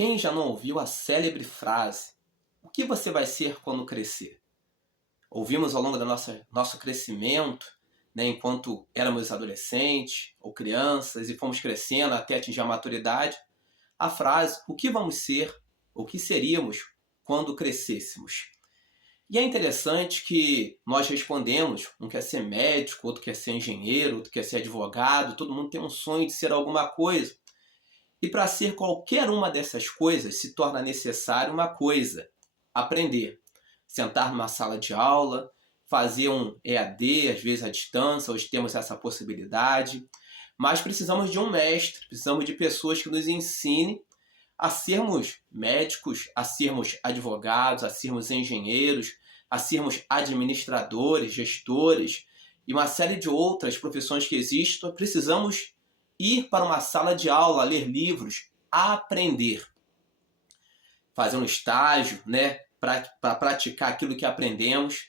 Quem já não ouviu a célebre frase: "O que você vai ser quando crescer?" Ouvimos ao longo do nosso crescimento, né, enquanto éramos adolescentes ou crianças e fomos crescendo até atingir a maturidade, a frase: "O que vamos ser? O que seríamos quando crescêssemos?" E é interessante que nós respondemos, um quer ser médico, outro quer ser engenheiro, outro quer ser advogado, todo mundo tem um sonho de ser alguma coisa. E para ser qualquer uma dessas coisas, se torna necessário uma coisa: aprender. Sentar numa sala de aula, fazer um EAD, às vezes à distância, hoje temos essa possibilidade. Mas precisamos de um mestre, precisamos de pessoas que nos ensinem a sermos médicos, a sermos advogados, a sermos engenheiros, a sermos administradores, gestores e uma série de outras profissões que existem. Precisamos ir para uma sala de aula, ler livros, aprender, fazer um estágio, né, para praticar aquilo que aprendemos.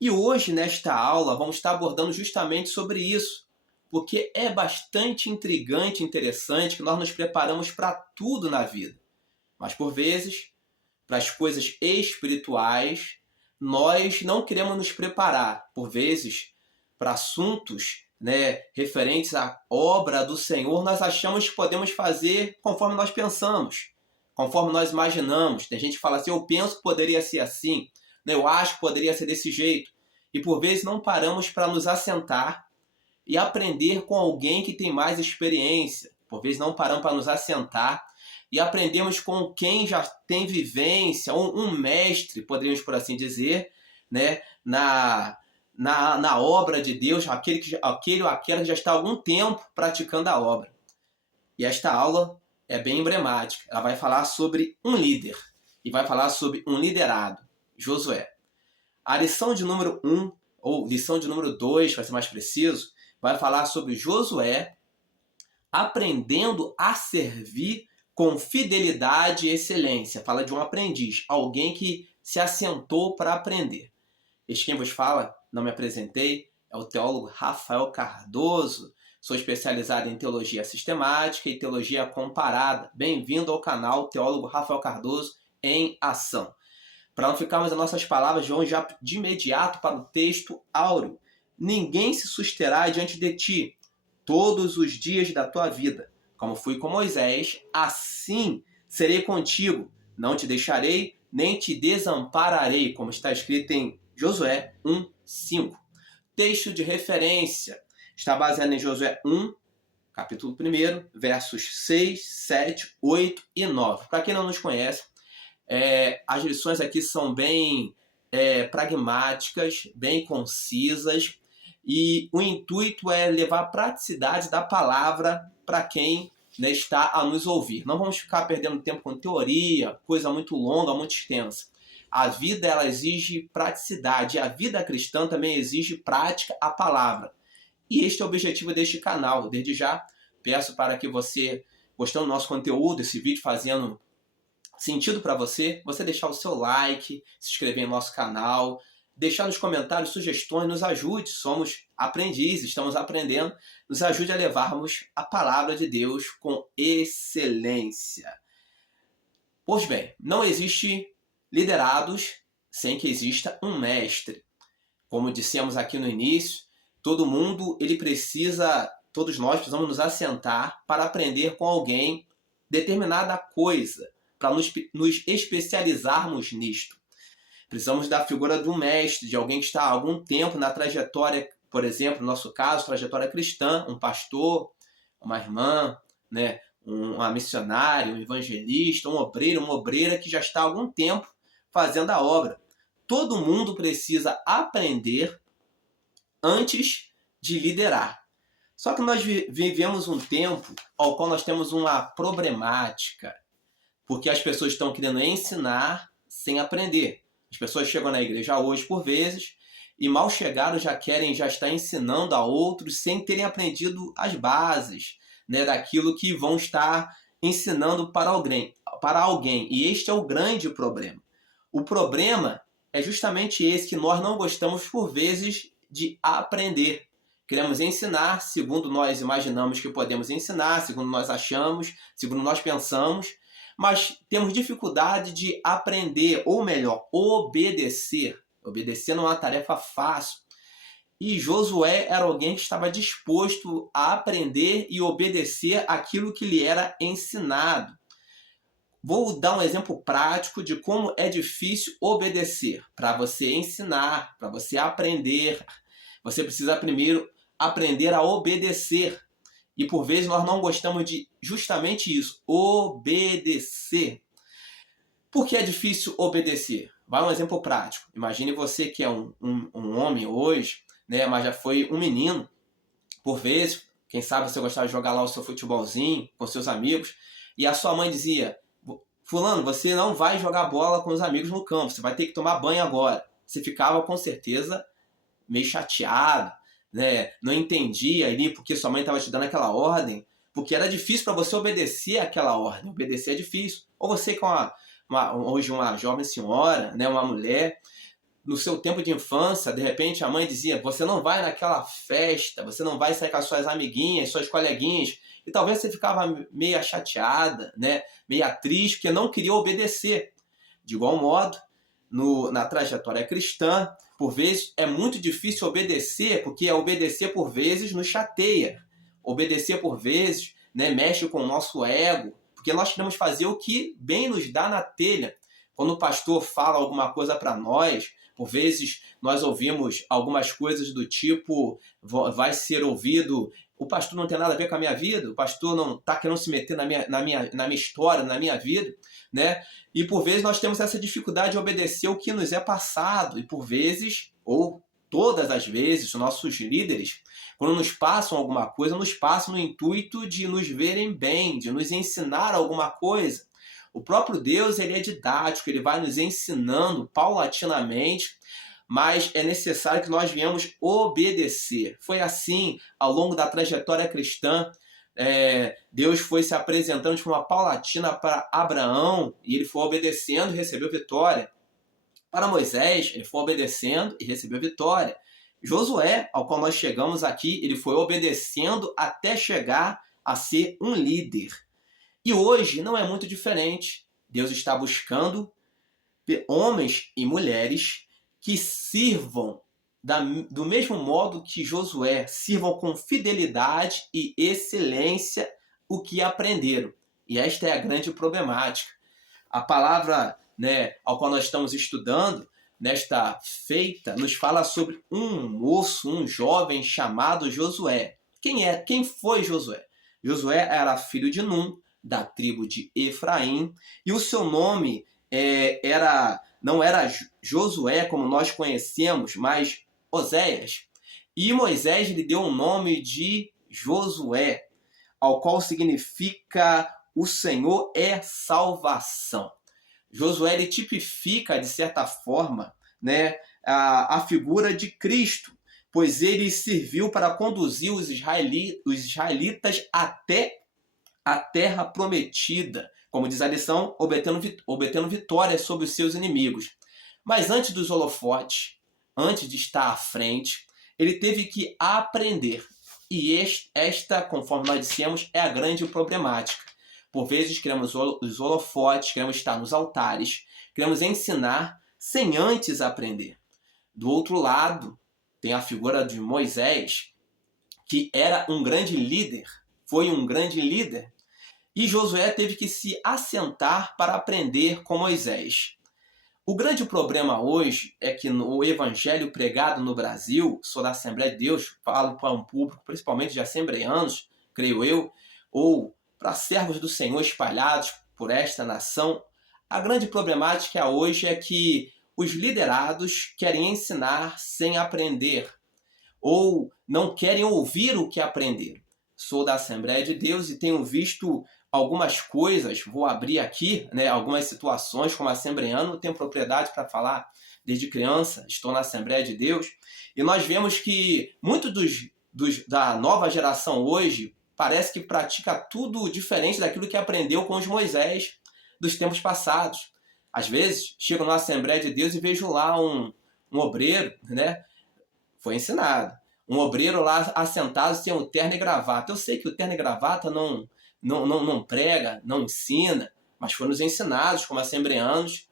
E hoje, nesta aula, vamos estar abordando justamente sobre isso, porque é bastante intrigante e interessante que nós nos preparamos para tudo na vida. Mas, por vezes, para as coisas espirituais, nós não queremos nos preparar. Por vezes, para assuntos, né, referentes à obra do Senhor, nós achamos que podemos fazer conforme nós pensamos, conforme nós imaginamos. Tem gente que fala assim: eu penso que poderia ser assim, né, eu acho que poderia ser desse jeito. E por vezes não paramos para nos assentar e aprender com alguém que tem mais experiência. Por vezes não paramos para nos assentar e aprendemos com quem já tem vivência, um mestre, poderíamos por assim dizer, né, na obra de Deus, aquele ou aquela que já está há algum tempo praticando a obra. E esta aula é bem emblemática. Ela vai falar sobre um líder e vai falar sobre um liderado, Josué. A lição de número 1, ou lição de número 2, para ser mais preciso, vai falar sobre Josué aprendendo a servir com fidelidade e excelência. Fala de um aprendiz, alguém que se assentou para aprender. Este quem vos fala, não me apresentei, é o teólogo Rafael Cardoso. Sou especializado em teologia sistemática e teologia comparada. Bem-vindo ao canal Teólogo Rafael Cardoso em Ação. Para não ficarmos as nossas palavras, vamos já de imediato para o texto áureo. Ninguém se susterá diante de ti todos os dias da tua vida. Como fui com Moisés, assim serei contigo. Não te deixarei, nem te desampararei, como está escrito em Josué 1:5. Texto de referência está baseado em Josué 1, capítulo 1, versos 6, 7, 8 e 9. Para quem não nos conhece, as lições aqui são bem pragmáticas, bem concisas, e o intuito é levar a praticidade da palavra para quem, né, está a nos ouvir. Não vamos ficar perdendo tempo com teoria, coisa muito longa, muito extensa. A vida, ela exige praticidade, a vida cristã também exige prática à palavra. E este é o objetivo deste canal. Desde já, peço para que você, gostando do nosso conteúdo, esse vídeo fazendo sentido para você, você deixar o seu like, se inscrever em nosso canal, deixar nos comentários sugestões, nos ajude. Somos aprendizes, estamos aprendendo, nos ajude a levarmos a palavra de Deus com excelência. Pois bem, não existe liderados sem que exista um mestre. Como dissemos aqui no início, todo mundo, todos nós precisamos nos assentar para aprender com alguém determinada coisa, para nos especializarmos nisto. Precisamos da figura de um mestre, de alguém que está há algum tempo na trajetória, por exemplo, no nosso caso, trajetória cristã, um pastor, uma irmã, né, uma missionária, um evangelista, um obreiro, uma obreira que já está há algum tempo fazendo a obra. Todo mundo precisa aprender antes de liderar. Só que nós vivemos um tempo ao qual nós temos uma problemática, porque as pessoas estão querendo ensinar sem aprender. As pessoas chegam na igreja hoje, por vezes, e mal chegaram já estar ensinando a outros sem terem aprendido as bases, né, daquilo que vão estar ensinando para alguém. E este é o grande problema. O problema é justamente esse, que nós não gostamos, por vezes, de aprender. queremos ensinar segundo nós imaginamos que podemos ensinar, segundo nós achamos, segundo nós pensamos, mas temos dificuldade de aprender, ou melhor, obedecer. Obedecer não é uma tarefa fácil. E Josué era alguém que estava disposto a aprender e obedecer aquilo que lhe era ensinado. Vou dar um exemplo prático de como é difícil obedecer. Para você ensinar, para você aprender, você precisa primeiro aprender a obedecer. E por vezes nós não gostamos de justamente isso, obedecer. Por que é difícil obedecer? Vai um exemplo prático. Imagine você que é um homem hoje, né, mas já foi um menino. Por vezes, quem sabe você gostava de jogar lá o seu futebolzinho com seus amigos, e a sua mãe dizia: fulano, você não vai jogar bola com os amigos no campo, você vai ter que tomar banho agora. Você ficava com certeza meio chateado, né? Não entendia ali porque sua mãe estava te dando aquela ordem, porque era difícil para você obedecer aquela ordem. Obedecer é difícil. Ou você com hoje uma jovem senhora, né, uma mulher, no seu tempo de infância, de repente a mãe dizia: você não vai naquela festa, você não vai sair com as suas amiguinhas, suas coleguinhas. E talvez você ficava meio chateada, né, meio triste, porque não queria obedecer. De igual modo, na trajetória cristã, por vezes é muito difícil obedecer, porque obedecer por vezes nos chateia. Obedecer por vezes, né, mexe com o nosso ego, porque nós queremos fazer o que bem nos dá na telha. Quando o pastor fala alguma coisa para nós, por vezes nós ouvimos algumas coisas do tipo: vai ser ouvido, o pastor não tem nada a ver com a minha vida, o pastor não está querendo se meter na minha história, na minha vida, né? E por vezes nós temos essa dificuldade de obedecer o que nos é passado, e por vezes, ou todas as vezes, os nossos líderes, quando nos passam alguma coisa, nos passam no intuito de nos verem bem, de nos ensinar alguma coisa. O próprio Deus, ele é didático, ele vai nos ensinando paulatinamente, mas é necessário que nós venhamos obedecer. Foi assim ao longo da trajetória cristã. Deus foi se apresentando de forma paulatina para Abraão, e ele foi obedecendo e recebeu vitória. Para Moisés, ele foi obedecendo e recebeu vitória. Josué, ao qual nós chegamos aqui, ele foi obedecendo até chegar a ser um líder. E hoje não é muito diferente. Deus está buscando homens e mulheres que sirvam do mesmo modo que Josué, sirvam com fidelidade e excelência o que aprenderam. E esta é a grande problemática. A palavra, né, ao qual nós estamos estudando, nesta feita, nos fala sobre um moço, um jovem chamado Josué. Quem foi Josué? Josué era filho de Num, da tribo de Efraim, e o seu nome não era Josué como nós conhecemos, mas Oséias. E Moisés lhe deu o nome de Josué, ao qual significa o Senhor é salvação. Josué ele tipifica, de certa forma, né, a figura de Cristo, pois ele serviu para conduzir os israelitas até a terra prometida, como diz a lição, obtendo vitória sobre os seus inimigos. Mas antes dos holofotes, antes de estar à frente, ele teve que aprender. E esta, conforme nós dissemos, é a grande problemática. Por vezes queremos os holofotes, queremos estar nos altares, queremos ensinar sem antes aprender. Do outro lado, tem a figura de Moisés, que era um grande líder, foi um grande líder, e Josué teve que se assentar para aprender com Moisés. O grande problema hoje é que no evangelho pregado no Brasil, sou da Assembleia de Deus, falo para um público principalmente de assembleanos, creio eu, ou para servos do Senhor espalhados por esta nação, a grande problemática hoje é que os liderados querem ensinar sem aprender, ou não querem ouvir o que aprenderam. Sou da Assembleia de Deus e tenho visto algumas coisas, vou abrir aqui, né, algumas situações, como assembleano, tenho propriedade para falar desde criança, estou na Assembleia de Deus, e nós vemos que muitos da nova geração hoje parece que pratica tudo diferente daquilo que aprendeu com os Moisés dos tempos passados. Às vezes, chego na Assembleia de Deus e vejo lá um obreiro, né, foi ensinado. um obreiro lá assentado sem um terno e gravata. Eu sei que o terno e gravata não prega, não ensina, mas foram nos ensinados como assembleanos,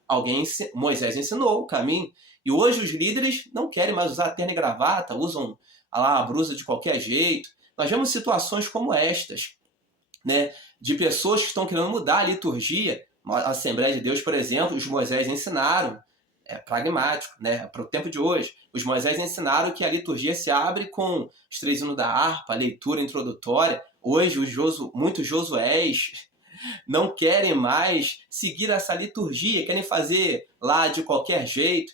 Moisés ensinou o caminho. E hoje os líderes não querem mais usar terno e gravata, usam lá a blusa de qualquer jeito. Nós vemos situações como estas, né, de pessoas que estão querendo mudar a liturgia. A Assembleia de Deus, por exemplo, os Moisés ensinaram, é pragmático, né, para o tempo de hoje. Os Moisés ensinaram que a liturgia se abre com os 3 hinos da harpa, a leitura introdutória. Hoje, muitos Josués não querem mais seguir essa liturgia, querem fazer lá de qualquer jeito.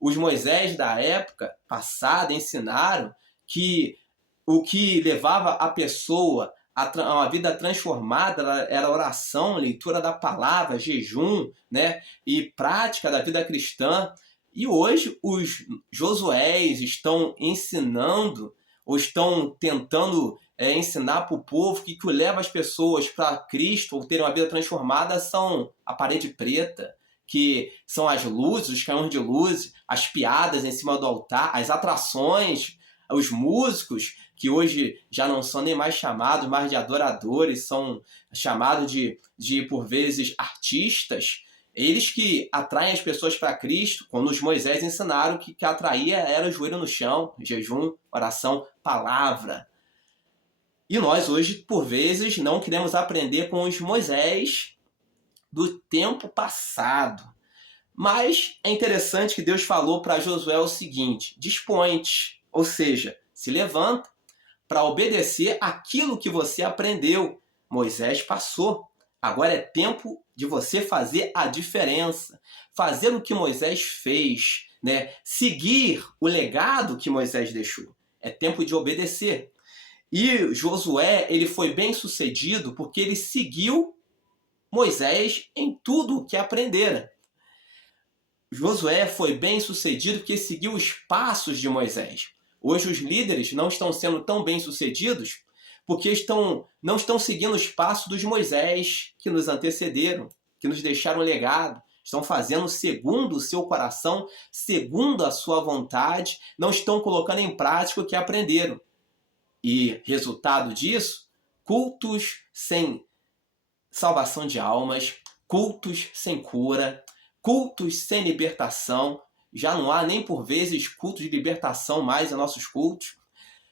Os Moisés da época passada ensinaram que o que levava a pessoa a uma vida transformada era a oração, leitura da palavra, jejum, né, e prática da vida cristã. E hoje os Josués estão ensinando, ou estão tentando ensinar para o povo que o que leva as pessoas para Cristo ou terem uma vida transformada são a parede preta, que são as luzes, os canhões de luz, as piadas em cima do altar, as atrações, os músicos, que hoje já não são nem mais chamados mais de adoradores, são chamados de por vezes, artistas. Eles que atraem as pessoas para Cristo, quando os Moisés ensinaram que atraía era o joelho no chão, jejum, oração, palavra. E nós hoje, por vezes, não queremos aprender com os Moisés do tempo passado. Mas é interessante que Deus falou para Josué o seguinte: dispõe-te, ou seja, se levanta para obedecer aquilo que você aprendeu. Moisés passou. Agora é tempo de você fazer a diferença. Fazer o que Moisés fez, né? Seguir o legado que Moisés deixou. É tempo de obedecer. E Josué, ele foi bem sucedido porque ele seguiu Moisés em tudo o que aprendera. Josué foi bem sucedido porque seguiu os passos de Moisés. Hoje os líderes não estão sendo tão bem sucedidos porque não estão seguindo os passos dos Moisés que nos antecederam, que nos deixaram legado. Estão fazendo segundo o seu coração, segundo a sua vontade, não estão colocando em prática o que aprenderam. E resultado disso, cultos sem salvação de almas, cultos sem cura, cultos sem libertação. Já não há nem por vezes culto de libertação mais em nossos cultos.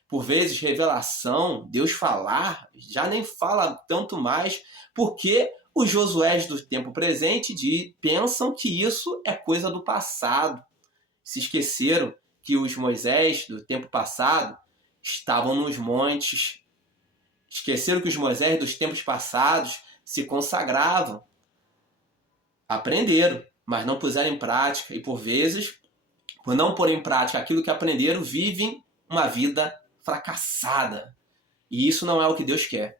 Por vezes revelação, Deus falar, já nem fala tanto mais, porque os Josués do tempo presente pensam que isso é coisa do passado. Se esqueceram que os Moisés do tempo passado estavam nos montes. Esqueceram que os Moisés dos tempos passados se consagravam. Aprenderam, mas não puseram em prática. E por vezes, por não pôr em prática aquilo que aprenderam, vivem uma vida fracassada. E isso não é o que Deus quer.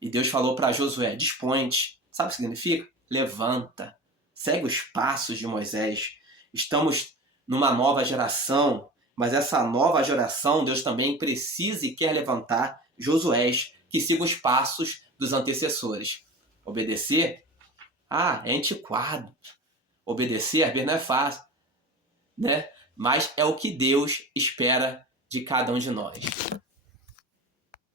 E Deus falou para Josué: dispõe-te. Sabe o que significa? Levanta. Segue os passos de Moisés. Estamos numa nova geração, mas essa nova geração, Deus também precisa e quer levantar Josués que sigam os passos dos antecessores. Obedecer? É antiquado. Obedecer, às vezes, não é fácil, né? Mas é o que Deus espera de cada um de nós.